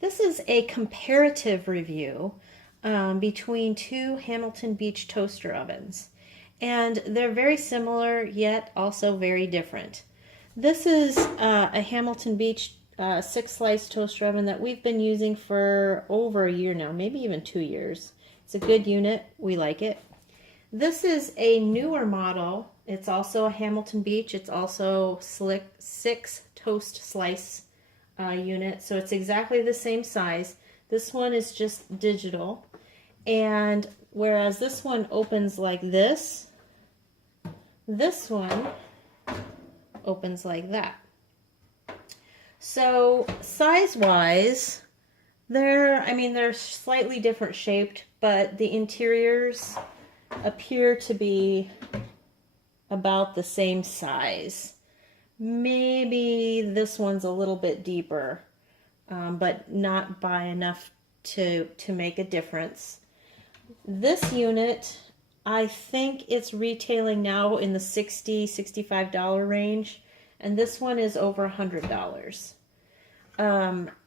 This is a comparative review between two Hamilton Beach toaster ovens. And they're very similar, yet also very different. This is a Hamilton Beach 6-slice toaster oven that we've been using for over a year now, maybe even 2 years. It's a good unit. We like it. This is a newer model. It's also a Hamilton Beach. It's also Slick 6 toast slice unit, so it's exactly the same size. This one is just digital, and whereas this one opens like this one opens like that. So size-wise, they're slightly different shaped, but the interiors appear to be about the same size. Maybe this one's a little bit deeper, but not by enough to make a difference. This unit, I think it's retailing now in the $60–65 range, and this one is over $100.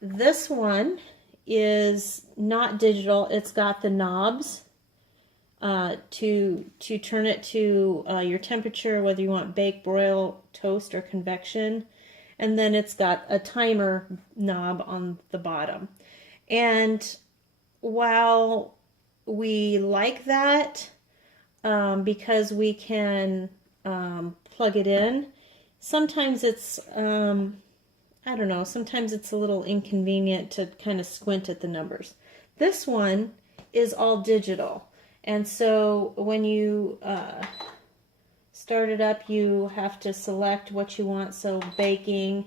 This one is not digital. It's got the knobs to turn it to your temperature, whether you want bake, broil, toast, or convection. And then it's got a timer knob on the bottom. And while we like that because we can plug it in, sometimes it's, I don't know, sometimes it's a little inconvenient to kind of squint at the numbers. This one is all digital. And so when you start it up, you have to select what you want, so baking,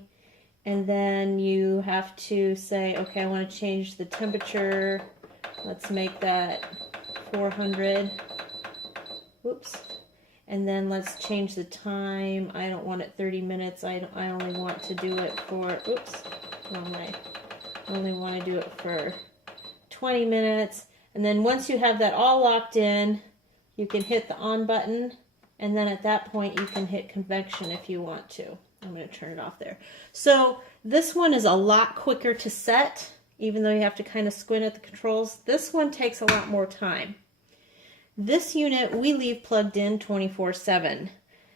and then you have to say, okay, I want to change the temperature. Let's make that 400. Whoops. And then let's change the time. I don't want it 30 minutes. I only want to do it for, oops, wrong way. I only want to do it for 20 minutes. And then once you have that all locked in, you can hit the on button, and then at that point you can hit convection if you want to. I'm going to turn it off there. So this one is a lot quicker to set, even though you have to kind of squint at the controls. This one takes a lot more time. This unit we leave plugged in 24/7.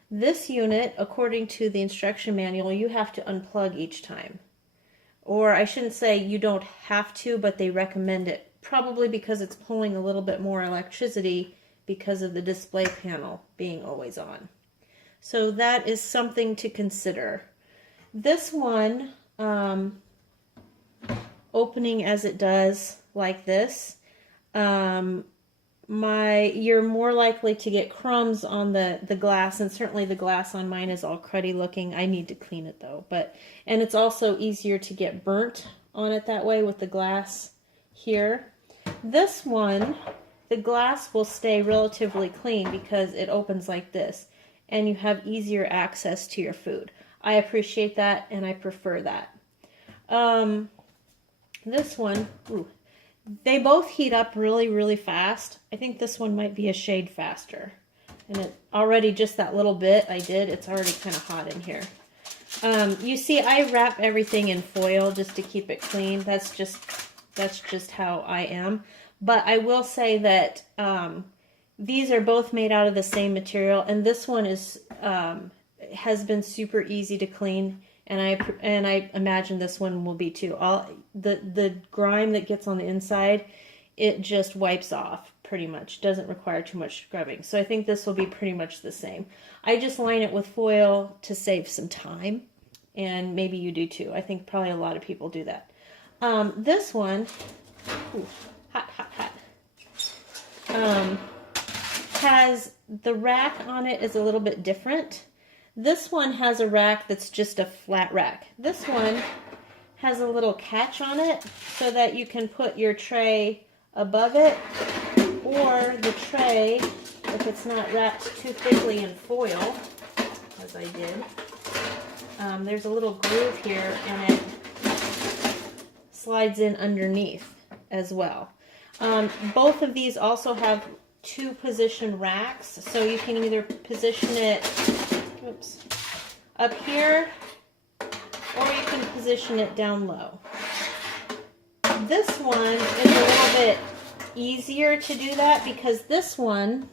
This unit, according to the instruction manual, you have to unplug each time. Or I shouldn't say you don't have to, but they recommend it. Probably because it's pulling a little bit more electricity because of the display panel being always on. So that is something to consider. This one, opening as it does like this, you're more likely to get crumbs on the glass, and certainly the glass on mine is all cruddy looking. I need to clean it though, and it's also easier to get burnt on it that way with the glass here. This one, the glass will stay relatively clean because it opens like this, and you have easier access to your food. I appreciate that, and I prefer that. This one, they both heat up really, really fast. I think this one might be a shade faster. And it already, just that little bit I did, it's already kind of hot in here. You see, I wrap everything in foil just to keep it clean. That's just how I am. But I will say that these are both made out of the same material, and this one has been super easy to clean, and I imagine this one will be too. The grime that gets on the inside, it just wipes off pretty much. Doesn't require too much scrubbing. So I think this will be pretty much the same. I just line it with foil to save some time, and maybe you do too. I think probably a lot of people do that. This one, hot, has the rack on it is a little bit different. This one has a rack that's just a flat rack. This one has a little catch on it so that you can put your tray above it, or the tray, if it's not wrapped too thickly in foil, as I did. There's a little groove here, and it slides in underneath as well. Both of these also have 2-position racks, so you can either position it up here, or you can position it down low. This one is a little bit easier to do that because this one,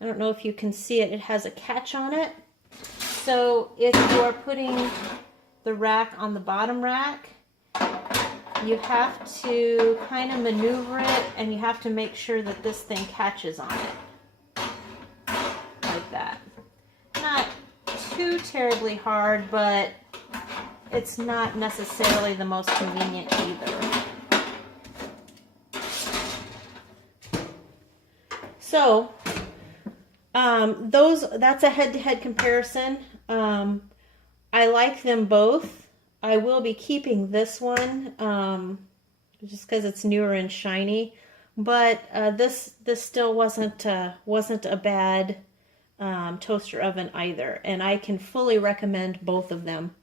I don't know if you can see it, it has a catch on it. So if you're putting the rack on the bottom rack, you have to kind of maneuver it and you have to make sure that this thing catches on it. Like that. Not too terribly hard, but it's not necessarily the most convenient either. So, that's a head-to-head comparison. I like them both. I will be keeping this one, just because it's newer and shiny. But this still wasn't a bad toaster oven either, and I can fully recommend both of them.